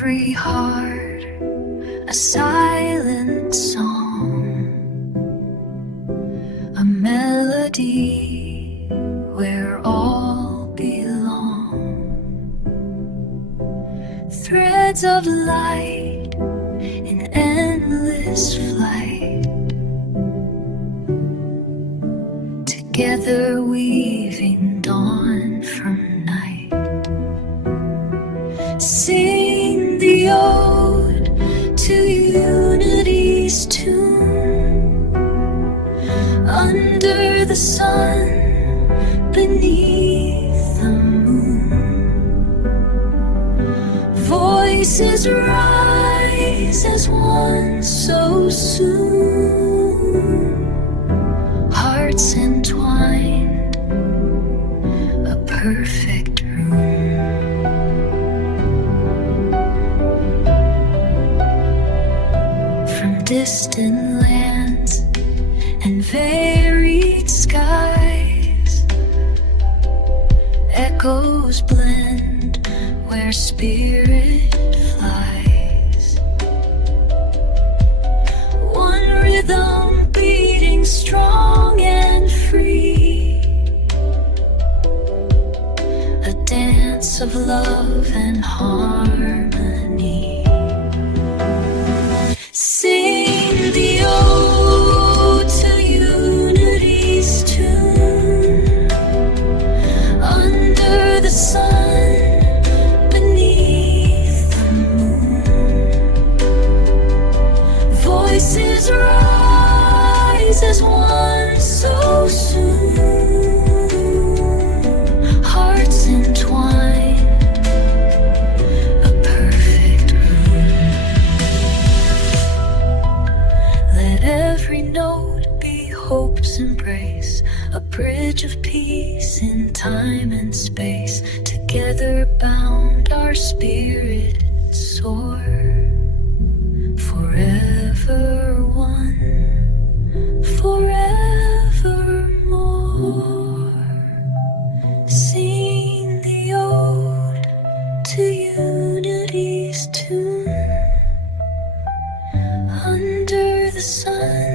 every heart a silent song, a melody where all belong. Threads of light in endless flight, together weaving dawn from night. Sing the ode to unity's tune, under the sun, beneath the moon. Voices rise as one so soon, hearts entwined, a perfect room. From distant lands and varied skies, echoes blend where spirit flies. One rhythm beating strong and free, a dance of love and harmony. Sing the ode to unity's tune, under the sun, beneath the moon. Voices rise as one so soon, hearts entwined, a perfect room. Let every note be hope's embrace, a bridge of peace in time and space. Together bound, our spirits soar, forever one, forevermore. Sing the ode to unity's tune, under the sun,